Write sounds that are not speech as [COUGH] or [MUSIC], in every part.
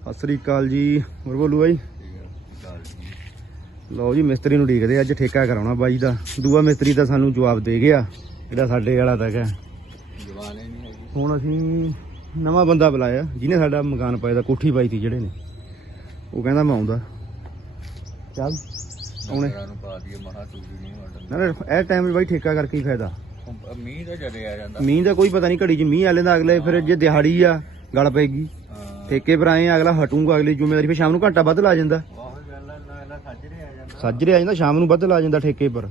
ਸਤਿ ਸ੍ਰੀ ਅਕਾਲ ਜੀ ਹੋਰ ਬੋਲੂ ਬਾਈ? ਲਓ ਜੀ ਮਿਸਤਰੀ ਨੂੰ ਢੀਕਦੇ ਅੱਜ ਠੇਕਾ ਕਰਾਉਣਾ ਬਾਈ ਦਾ। ਦੂਆ ਮਿਸਤਰੀ ਤਾਂ ਸਾਨੂੰ ਜਵਾਬ ਦੇ ਗਿਆ ਜਿਹੜਾ ਸਾਡੇ ਵਾਲਾ ਤਾਂ ਹੈਗਾ ਜਵਾਨੇ ਨਹੀਂ ਹੈਗੀ ਹੁਣ ਅਸੀਂ ਨਵਾਂ ਬੰਦਾ ਬੁਲਾਇਆ ਜਿਹਨੇ ਸਾਡਾ ਮਕਾਨ ਪਾਇਆ ਦਾ ਕੋਠੀ ਪਾਈ ਤੀ ਜਿਹੜੇ ਨੇ। ਉਹ ਕਹਿੰਦਾ ਮੈਂ ਆਉਂਦਾ। ਚੱਲ ਆਉਣੇ। ਨੂੰ ਇਹ ਟਾਈਮ ਬਾਈ ਠੇਕਾ ਕਰਕੇ ਹੀ ਫਾਇਦਾ। ਮੀਂਹ ਤਾਂ ਜਦੇ ਆ ਜਾਂਦਾ। ਮੀਂਹ ਦਾ ਕੋਈ ਪਤਾ ਨਹੀਂ ਘੜੀ 'ਚ ਮੀਂਹ ਆ ਲੈਂਦਾ ਅਗਲੇ ਫਿਰ ਜੇ ਦਿਹਾੜੀ ਆ ਗਲ ਪੈਗੀ ਹਾਂ ਠੇਕੇ ਪਰ ਆਏ ਆ, ਅਗਲਾ ਹਟੂਗਾ ਅਗਲੀ ਜ਼ਿੰਮੇਵਾਰੀ ਫਿਰ ਸ਼ਾਮ ਨੂੰ ਘੰਟਾ ਵੱਧ ਲਾ ਜਾਂਦਾ। ਬਹੁਤ ਗੱਲ ਆ ਨਾ ਨਾ ਸੱਜਰੇ ਆ ਜਾਂਦਾ ਸਾਜਰੇ ਆ ਜਾਂਦਾ ਸ਼ਾਮ ਨੂੰ ਵੱਧ ਲਾ ਜਾਂਦਾ ਠੇਕੇ ਪਰ।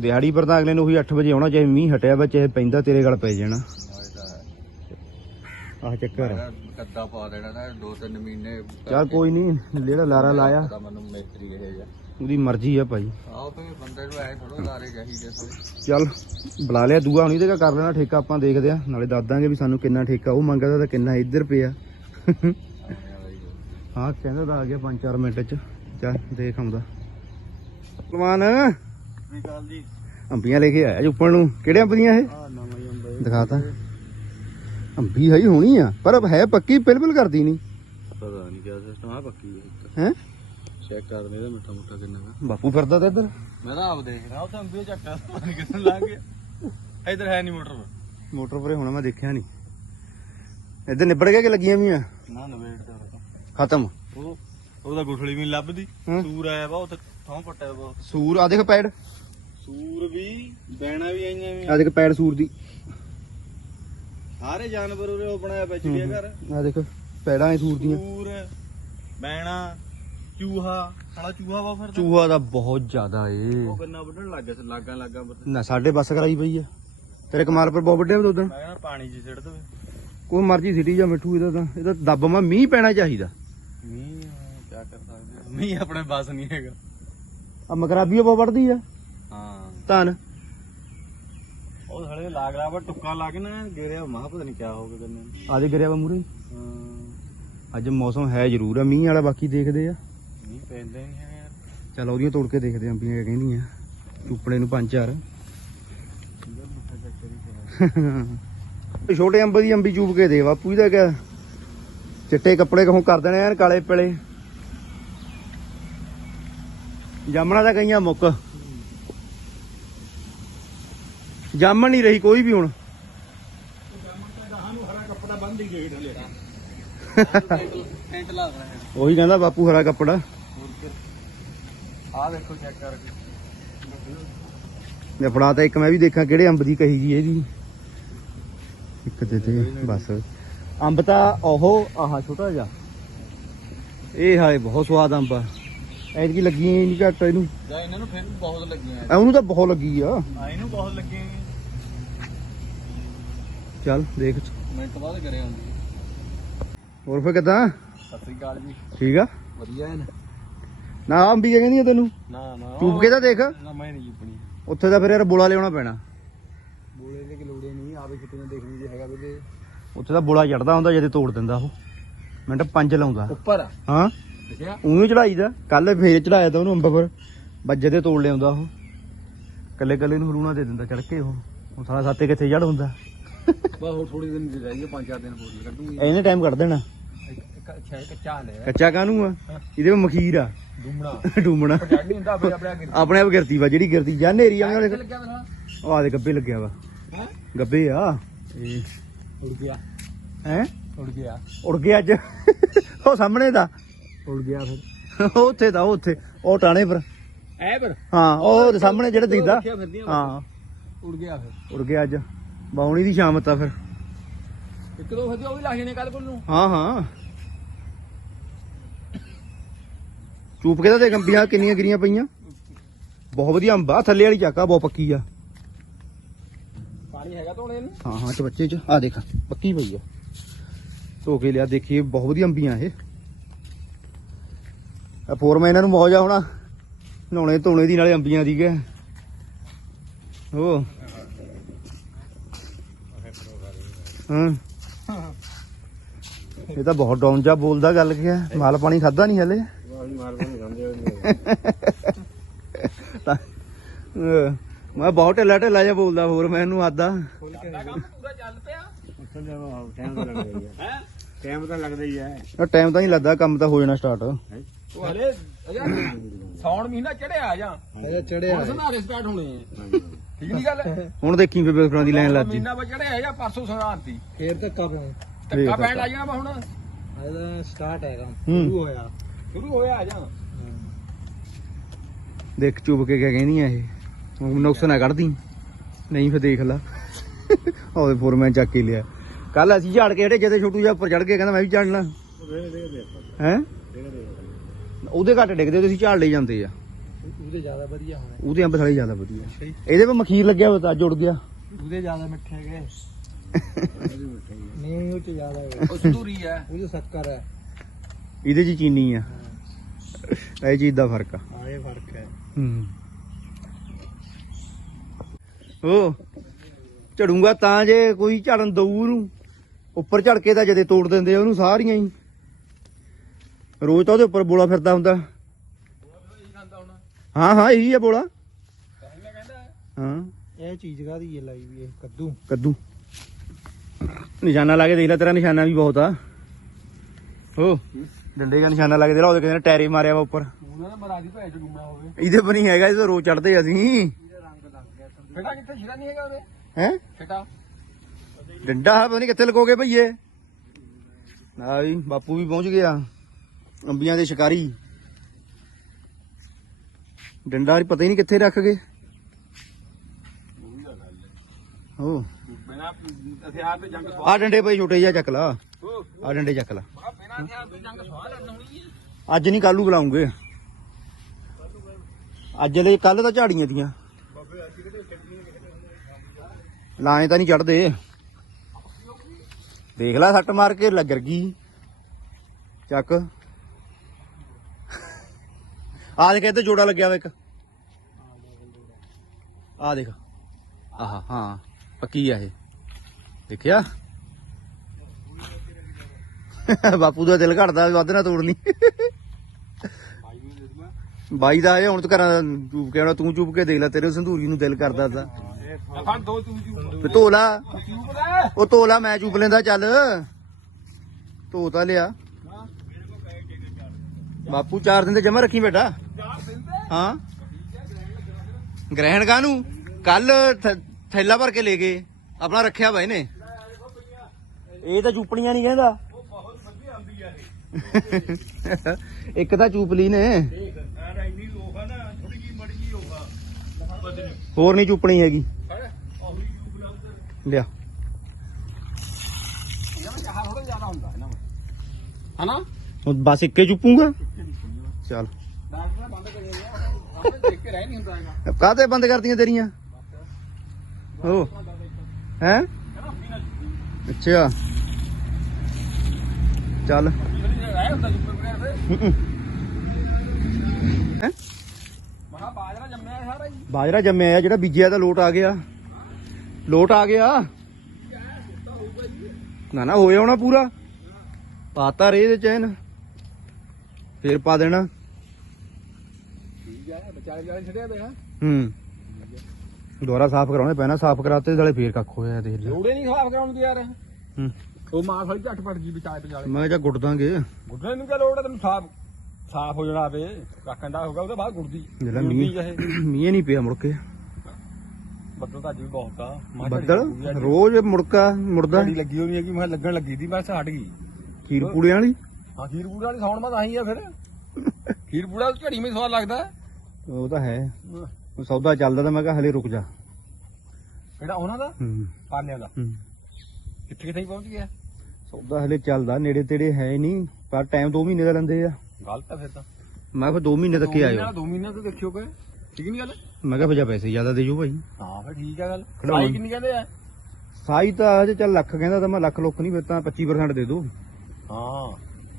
ਦਿਹਾੜੀ ਪਰ ਤਾਂ ਅਗਲੇ ਨੂੰ ਉਹੀ 8 ਵਜੇ ਆਉਣਾ ਚਾਹੇ ਮੀਂਹ ਹਟਿਆ ਵਾ ਚਾਹੇ ਪੈਂਦਾ ਤੇਰੇ ਗਲ ਪੈ ਜਾਣਾ। ਨਾਲੇ ਤਾਂ ਆਹ ਚੱਕਰ ਆ। ਮੇਰਾ ਕੱਦਾ ਪਾ ਦੇਣਾ ਨਾ ਦੋ ਤਿੰਨ ਮਹੀਨੇ ਚੱਲ ਕੋਈ ਨਹੀਂ ਜਿਹੜਾ ਲਾਰਾ ਲਾਇਆ ਤਾਂ ਮੈਨੂੰ ਮਿਸਤਰੀ ਇਹ ਜਾ ਉਹਦੀ ਮਰਜ਼ੀ ਆ ਭਾਈ। ਆਹ ਤੇ ਬੰਦੇ ਨੂੰ ਐ ਥੋੜਾ ਲਾਰੇ ਚਾਹੀਦੇ ਥੋੜੇ ਚੱਲ ਬੁਲਾ ਲਿਆ ਦੂਆ ਹੁਣੀ ਤੇ ਕਰ ਲੈਣਾ ਠੇਕਾ ਆਪਾਂ ਦੇਖਦੇ ਆ ਨਾਲੇ ਦੱਸ ਦਾਂਗੇ ਵੀ ਸਾਨੂੰ ਕਿੰਨਾ ਠੇਕਾ ਉਹ ਮੰਗਦਾ ਤਾਂ ਕਿੰਨਾ ਇੱਧਰ ਪਿਆ। ਹਾਂ ਕਹਿੰਦਾ ਤਾਂ ਆ ਗਿਆ 5-4 ਮਿੰਟ ਚ। ਚੱਲ ਦੇਖ ਆਉਂਦਾ। ਸਲਮਾਨ। ਵਿਕਾਲ ਜੀ? ਅੰਬੀਆਂ ਲੈ ਕੇ ਆਇਆ ਜੀ ਉੱਪਰ ਨੂੰ। ਕਿਹੜੇ ਅੰਬ ਦੀਆਂ ਇਹ? ਆ ਨਵਾਂ ਹੀ ਅੰਬਾ ਦਿਖਾਤਾ। ਅੰਬੀ ਹੈ ਹੀ ਹੋਣੀ ਆ ਪਰ ਹੈ ਪੱਕੀ ਬਿਲਕੁਲ ਕਰਦੀ ਨਹੀਂ। ਪਤਾ ਨਹੀਂ ਕਿਆ ਸਿਸਟਮ ਆ ਪੱਕੀ ਹੈ? ਚੈੱਕ ਕਰ ਦੇ ਇਹਦਾ ਮਿੱਠਾ ਮੁੱਠਾ ਕਿੰਨਾ ਬਾਪੂ ਫਿਰਦਾ ਤਾਂ ਇੱਧਰ। ਮੈਂ ਤਾਂ ਆਪ ਦੇਖ ਰਿਹਾ ਉਹ ਤਾਂ ਅੰਬੀ ਚੱਕਾ। ਕਿੱਥੇ ਲੱਗ ਗਿਆ। ਇਧਰ ਹੈ ਨਹੀਂ ਮੋਟਰ। ਮੋਟਰ ਪਰੇ ਹੋਣਾ ਮੈਂ ਦੇਖਿਆ ਨਹੀਂ ਇੱਧਰ ਨਿਬੜ ਗਿਆ ਕਿ ਲੱਗੀਆਂ ਨਾ ਨਵੇੜ ਦਾ ਖਤਮ। ਉਹ ਉਹਦਾ ਗੁਠਲੀ ਵੀ ਨੀ ਲੱਭਦੀ। ਹਾਂ। ਸੂਰ ਆਇਆ ਵਾ ਉਹ ਤੇ ਥਾਂ ਪੱਟਿਆ ਵਾ। ਸੂਰ ਆ ਦੇਖ ਪੈੜ ਸੂਰ ਵੀ ਬੈਣਾ ਵੀ ਆਈਆਂ ਵੀ ਆ ਦੇਖ ਪੈੜ ਸੂਰ ਦੀ। ਸਾਰੇ ਜਾਨਵਰ ਉਰੇ ਉਹ ਬਣਾਇਆ ਪਿਆ ਚਿੜੀਆ ਘਰ। ਆ ਦੇਖ ਪੈੜਾਂ ਐ ਸੂਰ ਦੀਆਂ। ਸੂਰ ਬੈਣਾ ਚੂਹਾ। ਸਾਲਾ ਚੂਹਾ ਵਾ ਫਿਰ ਚੂਹਾ ਦਾ ਬਹੁਤ ਜ਼ਿਆਦਾ ਏ। ਉਹ ਗੰਨਾ ਵੱਢਣ ਲੱਗ ਗਿਆ ਸੀ ਲਾਗਾਂ ਲਾਗਾਂ ਪਰ ਨਾ ਸਾਡੇ ਬੱਸ ਕਰਾਈ ਪਈ ਆ। ਤੇਰੇ ਕਮਾਲ ਪਰ ਬਹੁਤ ਵੱਡੇ ਉਦੋਂ। ਮੈਂ ਕਹਿੰਦਾ ਪਾਣੀ 'ਚ ਸਿੱਟ ਦੇਵੇ। ਕੋਈ ਮਰਜ਼ੀ ਸਿਟੀ ਜਾ ਮਿੱਠੂ ਇਹਦਾ ਤਾਂ ਇਹਦਾ ਦੱਬ ਮਾ ਮੀਂਹ ਪੈਣਾ ਚਾਹੀਦਾ। ਮੀਂਹ ਕੀ ਕਰ ਸਕਦੇ? ਮੀਂਹ ਆਪਣੇ ਬਸ ਨਹੀਂ ਹੈਗਾ। ਆ। ਹਾਂ। ਧਨ। ਉਹ ਸਾਲੇ ਲਾਗ ਲਾ ਵਾ ਟੁੱਕਾ ਲਾ ਕੇ ਨਾ ਗੇਰਿਆ ਮਹਾ ਪਤਾ ਨਹੀਂ ਕਿਆ ਹੋ ਗਿਆ ਗੰਨੇ ਨੂੰ ਆ ਦੇ ਗਿਰਿਆ ਵਾ ਮੂਰੇ ਹਾਂ। ਅੱਜ ਮੌਸਮ ਹੈ ਜ਼ਰੂਰ ਆ ਮੀਂਹ ਵਾਲਾ ਬਾਕੀ ਦੇਖਦੇ ਆ। ਮੀਂਹ ਪੈਂਦਾ ਨਹੀਂ ਹੈਗਾ। ਯਾਰ ਚਲ ਉਹਦੀਆਂ ਤੋੜ ਕੇ ਦੇਖਦੇ ਆਂ ਅੰਬੀਆਂ ਕਹਿੰਦੀਆਂ। ਚੁੱਪੜੇ ਨੂੰ ਪੰਜ ਚਾਰ। [LAUGHS] ਛੋਟੇ ਅੰਬ ਦੀ ਅੰਬੀ ਚੂਪ ਕੇ ਦੇ ਬਾਪੂ ਇਹਦਾ ਕਿਆ? ਚਿੱਟੇ ਕੱਪੜੇ ਕਹੋਂ ਕਰ ਦੇਣੇ ਐਨ ਕਾਲੇ ਪਲੇ? ਜਾਮਣਾ ਤਾਂ ਗਈਆਂ ਮੁੱਕ। ਜਾਮਣ ਨਹੀਂ ਰਹੀ ਕੋਈ ਵੀ ਹੁਣ। ਲਾ ਉਹੀ ਕਹਿੰਦਾ ਬਾਪੂ ਹਰਾ ਕੱਪੜਾ। ਆਹ ਦੇਖੋ ਚੈੱਕ ਕਰਕੇ। ਮੈਂ ਫੜਾ ਤਾਂ ਇੱਕ ਮੈਂ ਵੀ ਦੇਖਾਂ ਕਿਹੜੇ ਅੰਬ ਦੀ ਕਹੀ ਜੀ ਇਹਦੀ। ਇੱਕ ਦੇ ਦੇ ਬਸ। ਅੰਬ ਤਾਂ ਉਹ ਆਹ ਛੋਟਾ ਜਿਹਾ। ਇਹ ਹਾਏ ਬਹੁਤ ਸਵਾਦ ਅੰਬ ਆ। ਐਤਕੀ ਲੱਗੀ ਨਹੀਂ ਘੱਟ ਇਹਨੂੰ। ਜਾਂ ਇਹਨਾਂ ਨੂੰ ਫਿਰ ਬਹੁਤ ਲੱਗੀਆਂ ਐ ਉਹਨੂੰ ਤਾਂ ਬਹੁਤ ਲੱਗੀ ਆ। ਆ ਇਹਨੂੰ ਬਹੁਤ ਲੱਗੀਆਂ ਚੱਲ ਦੇਖ। ਮਿੰਟ ਬਾਅਦ ਕਰੇ ਆਉਂਦੀ ਹੋਰ ਫੇ ਕਿਦਾਂ? ਸਤਿ ਸ੍ਰੀ ਅਕਾਲ ਜੀ। ਠੀਕ ਆ? ਵਧੀਆ ਹੈ ਨਾ? ਆਹ ਅੰਬੀ ਕਹਿੰਦੀ ਆ ਤੈਨੂੰ? ਨਾ ਨਾ। ਚੂਪ ਕੇ ਤਾਂ ਦੇਖ। ਨਾ ਮੈਂ ਨਹੀਂ ਜੀਪਣੀ ਉੱਥੇ ਤਾਂ ਫਿਰ ਯਾਰ ਬੋਲਾ ਲਿਆਉਣਾ ਪੈਣਾ। ਬੋਲੇ ਦੇ ਕਿ ਲੋੜੇ ਨਹੀਂ ਆਵੇ ਕਿਤੇ ਨਾ ਦੇਖਣੀ ਜੇ ਹੈਗਾ ਵੀਰੇ। ਉੱਥੇ ਤਾਂ ਬੋਲਾ ਚੜਦਾ ਹੁੰਦਾ ਜਦੇ ਤੋੜ ਦਿੰਦਾ ਉਹ। ਮਿੰਟ ਪੰਜ ਲਾਉਂਦਾ। ਉੱਪਰ? ਆ ਹਾਂ। ਦੇਖਿਆ ਉਹਨੂੰ ਚੜਾਈਦਾ। ਕੱਲ ਫੇਰ ਚੜਾਇਆ ਤਾਂ ਉਹਨੂੰ ਅੰਬ ਪਰ ਬੱਜੇ ਤੇ ਤੋੜ ਲਿਆਉਂਦਾ ਉਹ। ਕੱਲੇ ਕੱਲੇ ਨੂੰ ਹਲੂਣਾ ਦੇ ਦਿੰਦਾ ਚੜ ਕੇ ਉਹ। ਹੁਣ ਸਾਲਾ ਸਾਤੇ ਕਿੱਥੇ ਜੜ ਹੁੰਦਾ। ਬਸ ਹੋਰ ਥੋੜੀ ਦਿਨ ਰਹਿ ਪੰਜ ਚਾਰ ਦਿਨ ਹੋਰ ਕੱਢੂਗੀ। ਇਹਨੇ ਟਾਈਮ ਕੱਢ ਦੇਣਾ। ਅੱਛਾ ਚਾਹ ਲੈ ਕੱਚਾ ਕਾਹਨੂੰ ਆ? ਇਹਦੇ ਵਿੱਚ ਮਖੀਰ ਆ। ਡੂਮਣਾ। [LAUGHS] ਡੂਮਣਾ। ਆਪਣੇ ਆਪ ਗਿਰਤੀ ਵਾ ਜਿਹੜੀ ਗਿਰਤੀ ਜਾਂ ਨੇਰੀ ਆ ਉਹਦੇ ਲੱਗਿਆ ਮੇਰਾ ਉਹ ਆ ਦੇ ਗੱਬੇ ਲੱਗਿਆ ਵਾ। ਹੈ? ਗੱਬੇ ਆ। ਇਹ ਉੜ ਗਿਆ। ਹੈ? ਉੜ ਗਿਆ। ਉੜ ਗਿਆ ਅੱਜ। ਉਹ ਸਾਹਮਣੇ ਦਾ। ਉੜ ਗਿਆ ਫਿਰ। ਉਹ ਉੱਥੇ ਦਾ ਉਹ ਉੱਥੇ। ਉਹ ਟਾਣੇ ਪਰ। ਐ ਪਰ? ਹਾਂ ਉਹ ਸਾਹਮਣੇ ਜਿਹੜਾ ਦਿਖਦਾ। ਹਾਂ। ਉੜ ਗਿਆ ਫਿਰ। ਉੜ ਗਿਆ ਅੱਜ। ਬਾਉਣੀ ਦੀ ਸ਼ਾਮ ਤਾਂ ਫਿਰ। ਇੱਕ ਦੋ ਫਿਰ ਉਹ ਵੀ ਲਾਹੇ ਨੇ ਕੱਲ ਕੋਲ ਨੂੰ। ਹਾਂ ਹਾਂ। ਚੂਪ ਕੇ ਤਾਂ ਦੇਖ ਅੰਬੀਆਂ ਕਿੰਨੀਆਂ ਗਿਰੀਆਂ ਪਈਆਂ। ਬਹੁਤ ਵਧੀਆ ਅੰਬ ਆ। ਥੱਲੇ ਵਾਲੀ ਚੱਕਾ ਬਹੁਤ ਪੱਕੀ ਆ। ਪਾਣੀ ਹੈਗਾ ਧੋਣੇ ਨੂੰ। ਹਾਂ ਹਾਂ ਚ ਬੱਚੇ ਚ। ਆ ਦੇਖ ਪੱਕੀ ਪਈ ਆ। ਧੋ ਕੇ ਲਿਆ ਦੇਖੀਏ ਬਹੁਤ ਵਧੀਆ ਅੰਬੀਆਂ ਇਹ। ਆ ਫੋਰਮੈਨ ਇਹਨਾਂ ਨੂੰ ਮੌਜ ਆ ਹੋਣਾ। ਨਹਾਉਣੇ ਧੋਣੇ ਦੀ ਨਾਲੇ ਅੰਬੀਆਂ ਦੀ ਗਏ ਉਹ ਹਾਂ। ਇਹ ਤਾਂ ਬਹੁਤ ਡਾਊਨ ਜਾ ਬੋਲਦਾ ਗੱਲ ਕੀ ਹੈ ਮਾਲ ਪਾਣੀ ਖਾਦਾ ਨਹੀਂ ਹਲੇ। ਪਾਣੀ ਮਾਰਦਾ ਨਹੀਂ ਸਮਝਿਆ ਤਾਂ ਮੈਂ ਬਹੁਤ ਢਿੱਲਾ ਢਿੱਲਾ ਜਿਹਾ ਬੋਲਦਾ ਹੋਰ ਮੈਂ ਇਹਨੂੰ ਆਦਾ। ਕੰਮ ਪੂਰਾ ਚੱਲ ਪਿਆ ਉੱਥੇ ਜਾਵਾ ਟਾਈਮ ਲੱਗਦਾ ਹੈ? ਟਾਈਮ ਤਾਂ ਲੱਗਦਾ ਹੀ ਹੈ ਟਾਈਮ ਤਾਂ ਨਹੀਂ ਲੱਗਦਾ ਕੰਮ ਤਾਂ ਹੋ ਜਾਣਾ ਸਟਾਰਟ ਉਹ ਹਲੇ ਅਜਾ ਸੌਣ ਮਹੀਨਾ ਚੜਿਆ ਆ ਜਾ? ਅਜਾ ਚੜਿਆ ਹੁਣ ਸੰਧਾਰੇ ਸਟਾਰਟ ਹੋਣੇ ਆ। ਠੀਕ ਨਹੀਂ ਗੱਲ? ਹੁਣ ਦੇਖੀ ਫੇਰ ਫਰਾਂ ਦੀ ਲਾਈਨ ਲੱਗ ਜੀ ਮਹੀਨਾ ਬਾ ਚੜਿਆ ਜਾਂ ਪਰਸੋਂ ਸੰਧਾਰਤੀ ਫੇਰ ਧੱਕਾ ਪਿਆ ਧੱਕਾ ਪੈਣ ਲੱਗ ਜਾਣਾ ਵਾ ਹੁਣ? ਅਜਾ ਸਟਾਰਟ ਹੈਗਾ ਹੂੰ। ਹੋਇਆ। ਸ਼ੁਰੂ ਹੋਇਆ ਆ ਜਾ? ਦੇਖ ਚੁੱਪ ਕੇ ਕਿਆ ਇਹ। ਨੁਕਸ ਨਾ ਕੱਢਦੀ। ਨਹੀਂ ਫੇਰ ਦੇਖ ਲਾ। ਉਹਦੇ ਫੋਰਮੈਨ ਚੱਕ ਕੇ ਲਿਆ। ਕੱਲ ਅਸੀਂ ਝਾੜ ਕੇ ਜਿਹੜੇ ਜਦੇ ਛੋਟੂ ਜਿਹਾ ਉੱਪਰ ਚੜ ਕੇ ਕਹਿੰਦਾ ਮੈਂ ਵੀ ਝਾੜਨਾ ਹੈ? ਉਹਦੇ ਘੱਟ ਡਿੱਗਦੇ ਤੁਸੀਂ ਝਾੜ ਲਈ ਜਾਂਦੇ ਆ। ਉਹਦੇ ਜ਼ਿਆਦਾ ਵਧੀਆ ਹੋਣਾ। ਉਹਦੇ ਅੰਬ ਥਲੇ ਜ਼ਿਆਦਾ ਵਧੀਆ। ਇਹਦੇ 'ਤੇ ਮਖੀਰ ਲੱਗਿਆ ਹੋਇਆ ਤਾਂ ਜੁੜ ਗਿਆ। ਉਹਦੇ ਜ਼ਿਆਦਾ ਮਿੱਠੇ ਹੈਗੇ। ਨਹੀਂ ਉਹ ਚ ਜ਼ਿਆਦਾ ਹੈਗਾ। ਉਹ ਸੰਧੂਰੀ ਆ ਉਹਦੇ ਸ਼ੱਕਰ ਹੈ। ਇਹਦੇ 'ਚ ਚੀਨੀ ਆ। ਇਹ ਚੀਜ਼ ਦਾ ਫ਼ਰਕ ਆ। ਹਾਂ ਇਹ ਫ਼ਰਕ ਹੈ। ਹੂੰ। ਉਹ ਝੜੂਗਾ ਤਾਂ ਜੇ ਕੋਈ ਝੜਨ ਦਊ ਨੂੰ ਉੱਪਰ ਝੜ ਕੇ ਤਾਂ ਜਦੇ ਤੋੜ ਦਿੰਦੇ ਆ ਉਹਨੂੰ ਸਾਰੀਆਂ ਹੀ। ਰੋਜ਼ ਤਾਂ ਉਹਦੇ ਉੱਪਰ ਬੋਲਾ ਫਿਰਦਾ ਹੁੰਦਾ। ਹਾਂ ਹਾਂ ਇਹੀ ਆ ਬੋਲਾ। ਹਾਂ। ਇਹ ਚੀਜ਼ ਕਾਦੀ ਹੈ ਲਾਈ ਵੀ ਇਹ? ਕੱਦੂ। ਕੱਦੂ। ਨਿਸ਼ਾਨਾ ਲਾ ਕੇ ਦੇਖ ਲੈ ਤੇਰਾ ਨਿਸ਼ਾਨਾ ਵੀ ਬਹੁਤ ਆ। ਹੋ ਡੰਡੇ ਦਾ ਨਿਸ਼ਾਨਾ ਲਾ ਕੇ ਦੇ ਲਾ ਉਹਦੇ ਕਹਿੰਦੇ ਟੈਰੇ ਮਾਰਿਆ ਵਾ ਉੱਪਰ। ਉਹਨਾਂ ਦਾ ਮਰਾਦੀ ਭੈਜ ਗੁੰਮਾ ਹੋਵੇ। ਇਹਦੇ ਪਰ ਨਹੀਂ ਹੈਗਾ ਇਹ ਤਾਂ ਰੋਜ਼ ਚੜਦੇ ਅਸੀਂ। ਫੇਟਾ ਕਿੱਥੇ? ਛਿੜਾ ਨਹੀਂ ਹੈਗਾ ਉਹਦੇ? ਹੈ? ਫੇਟਾ ਡੰਡਾ ਪਤਾ ਨਹੀਂ ਕਿੱਥੇ ਲਗੋਗੇ ਭਈਏ ਨਾ ਵੀ ਬਾਪੂ ਵੀ ਪਹੁੰਚ ਗਿਆ। ਅੰਬੀਆਂ ਦੇ ਸ਼ਿਕਾਰੀ। ਡੰਡਾ ਪਤਾ ਹੀ ਨਹੀਂ ਕਿੱਥੇ ਰੱਖ ਗਏ। ਹੋ। ਬਿਨਾ ਹਥਿਆਰ ਤੇ ਜੰਗ ਆ ਡੰਡੇ ਪਈ ਛੋਟੇ ਜਿਹਾ ਚੱਕ ਲਾ। ਆ ਡੰਡੇ ਚੱਕ ਲਾ। ਬਿਨਾ ਹਥਿਆਰ ਤੇ ਜੰਗ ਸਵਾਲ ਲੜਨ ਹੋਣੀ ਹੈ। ਅੱਜ ਨਹੀਂ ਕੱਲੂ ਬੁਲਾਉਂਗੇ। ਅੱਜ ਲਈ ਕੱਲ ਤਾਂ ਝਾੜੀਆਂ ਦੀਆਂ। ਲਾਏ ਤਾਂ ਨਹੀਂ ਚੜਦੇ। ਦੇਖ ਲੈ ਸੱਟ ਮਾਰ ਕੇ ਲੱਗਰ ਗਈ। ਚੱਕ। ਆ ਦੇਖ ਇੱਥੇ ਜੋੜਾ ਲੱਗਿਆ ਵਾ ਇੱਕ। ਆ ਦੇਖ। ਆਹ, ਹਾਂ, ਪੱਕੀ ਆ ਇਹ। ਦੇਖਿਆ? ਬਾਪੂ ਦਾ ਦਿਲ ਘੜਦਾ, ਵੱਧ ਨਾ ਤੋੜਨੀ। ਬਾਈ ਦਾ ਇਹ ਹੁਣ ਤੂੰ ਘਰਾਂ ਚੂਪ ਕੇ ਆਉਣਾ, ਤੂੰ ਚੂਪ ਕੇ ਦੇਖ ਲੈ, ਤੇਰੇ ਸੰਧੂਰੀ ਨੂੰ ਦਿਲ ਕਰਦਾ ਤਾਂ। ਫੜ ਦੋ ਤੂੰ ਧੋ ਲਾ ਚੂਪ ਲੈ ਉਹ ਧੋ ਲਾ ਮੈਂ ਚੂਪ ਲੈਂਦਾ ਚੱਲ। ਧੋ ਤਾਂ ਲਿਆ। ਬਾਪੂ ਚਾਰ ਦਿਨ ਤੇ ਜਮਾ ਰੱਖੀ ਬੇਟਾ ਹਾਂ। ਗ੍ਰਹਿਣ ਕਾਹਨੂੰ? ਕੱਲ ਥੈਲਾ ਭਰ ਕੇ ਲੈ ਗਏ। ਆਪਣਾ ਰੱਖਿਆ ਵਾ ਇਹਨੇ। ਇਹ ਤਾਂ ਚੂਪਣੀਆਂ ਨਹੀਂ ਕਹਿੰਦਾ। ਇੱਕ ਤਾਂ ਚੂਪ ਲਈ ਨੇ। ਹੋਰ ਨਹੀਂ ਚੂਪਣੀ ਹੈਗੀ। ਲਿਆ ਜਹਾ ਥੋੜਾ ਜ਼ਿਆਦਾ ਹੁੰਦਾ ਹੈ ਨਾ ਹਨਾ ਹੁਣ ਬਸ ਇੱਕੇ ਚੁੱਪੂਗਾ ਚੱਲ ਡਾਕਟਰ ਬੰਦ ਕਰ ਦਿੰਦੇ ਆਪੇ ਦੇਖ ਕੇ ਰਹਿ ਨਹੀਂ ਹੁੰਦਾ ਹੈਗਾ ਕਾਹਤੇ ਬੰਦ ਕਰਤੀਆਂ ਤੇਰੀਆਂ ਹੋ ਹੈ ਅੱਛਾ ਚੱਲ ਰਹਿ ਹੁੰਦਾ ਚੁੱਪ ਬਗੈਰ ਤੇ ਹੈ ਮਹਾ ਬਾਜਰਾ ਜੰਮਿਆ ਸਾਰਾ ਹੀ ਬਾਜਰਾ ਜੰਮਿਆ ਆ ਜਿਹੜਾ ਬੀਜਿਆ ਤਾਂ ਲੋਟ ਆ ਗਿਆ ਲੋਟ ਆ ਗਿਆ। ਨਾ ਨਾ ਹੋਇਆ ਹੋਣਾ ਪੂਰਾ। ਪਾਤਾ ਰੇ ਦੇ ਚੈਨ। ਫੇਰ ਪਾ ਦੇਣਾ। ਠੀਕ ਹੈ ਵਿਚਾਰੇ ਵਿਚਾਰੇ ਛੱਡਿਆ ਪਿਆ। ਹੂੰ। ਦੁਬਾਰਾ ਸਾਫ਼ ਕਰਾਉਣੇ ਪੈਣਾ ਸਾਫ਼ ਕਰਾਤੇ ਸਾਲੇ ਫੇਰ ਕੱਖ ਹੋਇਆ ਦੇਖ ਲੈ। ਲੋੜੇ ਨਹੀਂ ਖਰਾਬ ਕਰਾਉਣ ਦੀ ਯਾਰ। ਹੂੰ। ਉਹ ਮਾਂ ਸਾਲੀ ਝੱਟ ਪੜ ਗਈ ਵਿਚਾਰੇ ਵਿਚਾਲੇ। ਮੈਂ ਕਿਹਾ ਗੁੱਟ ਦਾਂਗੇ। ਗੁੱਡਣੇ ਨੂੰ ਕਿਆ ਲੋੜ ਹੈ ਤੈਨੂੰ ਸਾਫ਼ ਸਾਫ਼ ਹੋ ਜਾਣਾ ਵੇ ਕਾਕੰਡਾ ਹੋਗਾ ਉਹਦੇ ਬਾਅਦ ਗੁੜਦੀ ਜਿਹੜਾ ਮੀਂਹ ਨਹੀਂ ਪਿਆ ਮੁੜ ਕੇ। ਬੱਦਲ ਤਾਂ ਅੱਜ ਵੀ ਬਹੁਤ ਆ। ਮੈਂ ਬੱਦਲ? ਰੋਜ਼ ਮੁੜਕਾ ਮੁੜਦਾ? ਝੜੀ ਲੱਗੀ ਹੋਈ ਹੈ ਕਿ ਮੈਂ ਲੱਗਣ ਲੱਗੀ ਸੀ ਬਸ ਹਟ ਗਈ। ਖੀਰ ਪੂੜਿਆਂ ਵਾਲੀ? ਹਾਂ ਖੀਰ [LAUGHS] ਪੂੜਾ ਵਾਲੀ ਸੌਣ ਮਾ ਤਾਂ ਹੀ ਆ ਫਿਰ। ਖੀਰ ਪੂੜਾ ਝੜੀ ਵਿੱਚ ਸਵਾਦ ਲੱਗਦਾ। ਉਹ ਤਾਂ ਹੈ। ਉਹ ਸੌਦਾ ਚੱਲਦਾ ਤਾਂ ਮੈਂ ਕਿਹਾ ਹਲੇ ਰੁਕ ਜਾ। ਕਿਹੜਾ ਉਹਨਾਂ ਦਾ? ਹੂੰ। ਪਾਲਿਆਂ ਦਾ। ਹੂੰ। ਕਿੱਥੇ ਕਿੱਥੇ ਪਹੁੰਚ ਗਿਆ? ਸੌਦਾ ਹਲੇ ਚੱਲਦਾ ਨੇੜੇ ਤੇੜੇ ਹੈ ਨਹੀਂ ਪਰ ਟਾਈਮ 2 ਮਹੀਨੇ ਦਾ ਲੈਂਦੇ ਆ। ਗਲਤ ਆ ਫਿਰ ਤਾਂ। ਮੈਂ ਕਿਹਾ 2 ਮਹੀਨੇ ਤੱਕ ਹੀ ਆਇਓ। 2 ਮਹੀਨੇ ਤੋਂ ਦੇਖਿਓ ਕੋਈ। ਠੀਕ ਨਹੀਂ ਗੱਲ? ਮੈਂ ਕਿਹਾ ਭਜਾ ਪੈਸੇ ਜ਼ਿਆਦਾ ਦੇ ਜੋ ਭਾਈ। ਹਾਂ ਫਿਰ ਠੀਕ ਆ ਗੱਲ। ਸਾਈ ਕਿੰਨੀ ਕਹਿੰਦੇ ਆ? ਸਾਈ ਤਾਂ ਹਜੇ ਚੱਲ ਲੱਖ ਕਹਿੰਦਾ ਤਾਂ ਮੈਂ ਲੱਖ ਲੁੱਖ ਨਹੀਂ ਫਿਰ ਤਾਂ 25% ਦੇ ਦੋ। ਹਾਂ।